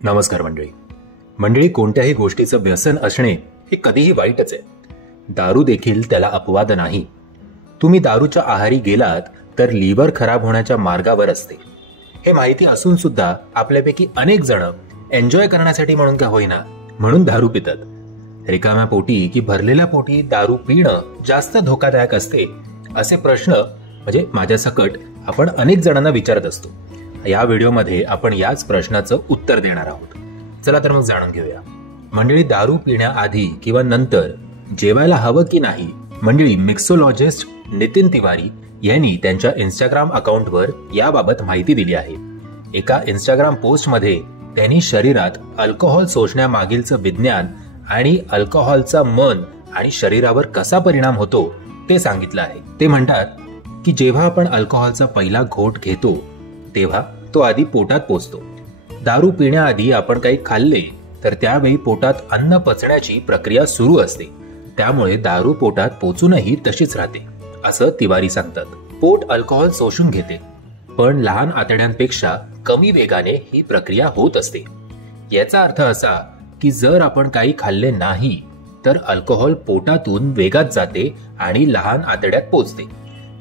नमस्कार मंडळी, कोणत्याही गोष्टीचं व्यसन असणे हे कधीही वाईटच आहे. दारू देखील त्याला अपवाद नाही. तुम्ही दारूच्या आहारी गेलात तर लिव्हर खराब होण्याच्या मार्गावर असते. हे माहिती असून सुद्धा आपल्यापैकी अनेक जण एन्जॉय करण्यासाठी म्हणून का होईना म्हणून दारू पितात. रिकाम्या पोटी की भरलेल्या पोटी दारू पिणं जास्त धोकादायक असते असे प्रश्न म्हणजे माझ्यासकट आपण अनेक जणांना विचारत असतो. या व्हिडिओमध्ये आपण याच प्रश्नाचं उत्तर देणार आहोत. चला तर मग जाणून घेऊया. मंडळी, दारू पिण्याआधी किंवा नंतर जेवायला हवं की नाही? मंडळी, मिक्सोलॉजिस्ट नितीन तिवारी यांनी त्यांच्या इंस्टाग्राम अकाउंटवर याबाबत माहिती दिली आहे. एका इंस्टाग्राम पोस्टमध्ये त्यांनी शरीरात अल्कोहोल शोषण्यामागीलचं विज्ञान आणि अल्कोहोलचा मन आणि शरीरावर कसा परिणाम होतो ते सांगितलं आहे. ते म्हणतात की जेव्हा आपण अल्कोहोलचा पहिला घोट घेतो तेव्हा तो आधी पोटात पोचतो. दारू पिण्याआधी आपण काही खाल्ले तर त्यावेळी पोटात अन्न पचण्याची प्रक्रिया सुरू असते. त्यामुळे दारू पोटात पोचूनही तशीच राहते असं तिवारी सांगतात. पोट अल्कोहोल शोषून घेते, पण लहान आतड्यांपेक्षा कमी वेगाने ही प्रक्रिया होत असते. याचा अर्थ असा की जर आपण काही खाल्ले नाही तर अल्कोहोल पोटातून वेगात जाते आणि लहान आतड्यात पोचते,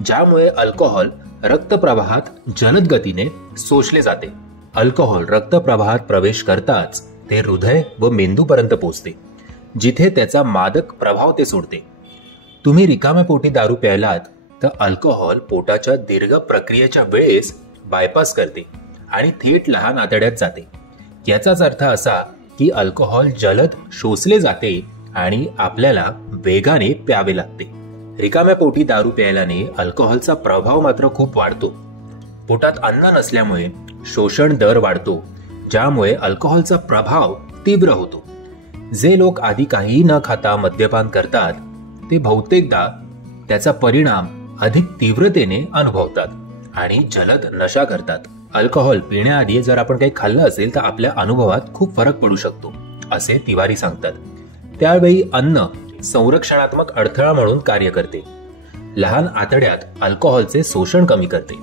ज्यामुळे अल्कोहोल रक्तप्रवाहात जलद गतीने शोषले जाते. अल्कोहोल रक्तप्रवाहात प्रवेश करताच ते हृदय व मेंदूपर्यंत पोहोचते, जिथे त्याचा मादक प्रभाव ते सोडते. तुम्ही रिकाम्या पोटी दारू प्यायलात तर अल्कोहोल पोटाच्या दीर्घ प्रक्रियेच्या वेळेस बायपास करते आणि थेट लहान आतड्यात जाते. याचाच अर्थ असा की अल्कोहोल जलद शोषले जाते आणि आपल्याला वेगाने प्यावे लागते. रिकाम्या पोटी दारू प्यायल्याने अल्कोहोलचा प्रभाव मात्र खूप वाढतो. पोटात अन्न नसल्यामुळे शोषण दर वाढतो, ज्यामुळे अल्कोहोलचा प्रभाव तीव्र होतो. जे लोक आधी काहीही न खाता मद्यपान करतात ते बहुतेकदा त्याचा परिणाम अधिक तीव्रतेने अनुभवतात आणि जलद नशा करतात. अल्कोहोल पिण्याआधी जर आपण काही खाल्लं असेल तर आपल्या अनुभवात खूप फरक पडू शकतो असे तिवारी सांगतात. त्यावेळी अन्न संरक्षणात्मक अडथळा म्हणून कार्य करते. लहान आतड्यात अल्कोहोलचे शोषण कमी करते.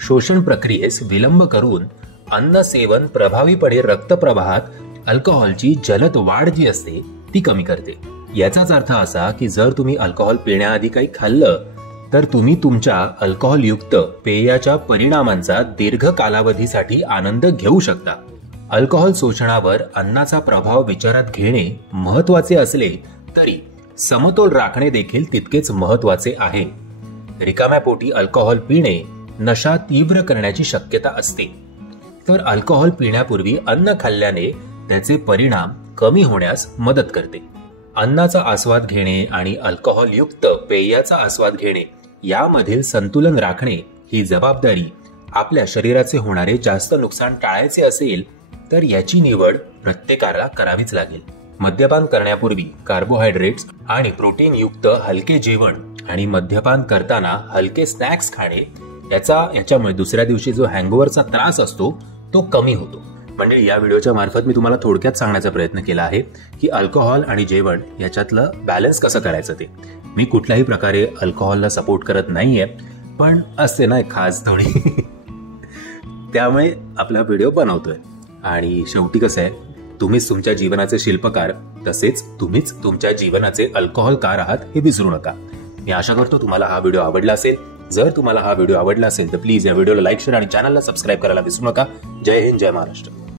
शोषण प्रक्रियेस विलंब करून अन्न सेवन प्रभावीपणे रक्तप्रवाहात अल्कोहोलची जलद वाढ जी असते ती कमी करते. याचाच अर्थ असा की जर तुम्ही अल्कोहोल पिण्याआधी काही खाल्लं तर तुम्ही तुमच्या अल्कोहोलयुक्त पेयाच्या परिणामांचा दीर्घ कालावधीसाठी आनंद घेऊ शकता. अल्कोहोल शोषणावर अन्नाचा प्रभाव विचारात घेणे महत्वाचे असले तरी समतोल राखणे देखील तितकेच महत्वाचे आहे. रिकाम्या पोटी अल्कोहोल पिणे नशा तीव्र करण्याची शक्यता असते, तर अल्कोहोल पिण्यापूर्वी अन्न खाल्ल्याने त्याचे परिणाम कमी होण्यास मदत करते. अन्नाचा आस्वाद घेणे आणि अल्कोहोलयुक्त पेयाचा आस्वाद घेणे यामधील संतुलन राखणे ही जबाबदारी आपल्या शरीराचे होणारे जास्त नुकसान टाळायचे असेल तर याची निवड प्रत्येकाला करावीच लागेल. मद्यपान करण्यापूर्वी कार्बोहायड्रेट्स आणि प्रोटीन युक्त हलके जेवण आणि मद्यपान करताना हलके स्नॅक्स खाणे याच्यामुळे दुसऱ्या दिवशी जो हँगओव्हरचा त्रास असतो तो कमी होतो. म्हणजे या व्हिडिओच्या मार्फत मी तुम्हाला थोडक्यात सांगण्याचा प्रयत्न केला आहे की अल्कोहोल आणि जेवण याच्यातलं बॅलन्स कसं करायचं ते. मी कुठल्याही प्रकारे अल्कोहोलला सपोर्ट करत नाहीये, पण असते ना खास थोडी त्यामुळे आपला व्हिडिओ बनवतोय. आणि शेवटी कसं आहे, तुम्हीच तुमच्या जीवनाचे शिल्पकार, तसेच तुम्हीच तुमच्या जीवनाचे अल्कोहोलकार आहात हे विसरू नका. मी आशा करतो तुम्हाला हा व्हिडिओ आवडला असेल. जर तुम्हाला हा व्हिडिओ आवडला असेल तर प्लीज या व्हिडिओला लाईक, शेअर आणि चॅनलला सबस्क्राईब करायला विसरू नका. जय हिंद, जय महाराष्ट्र.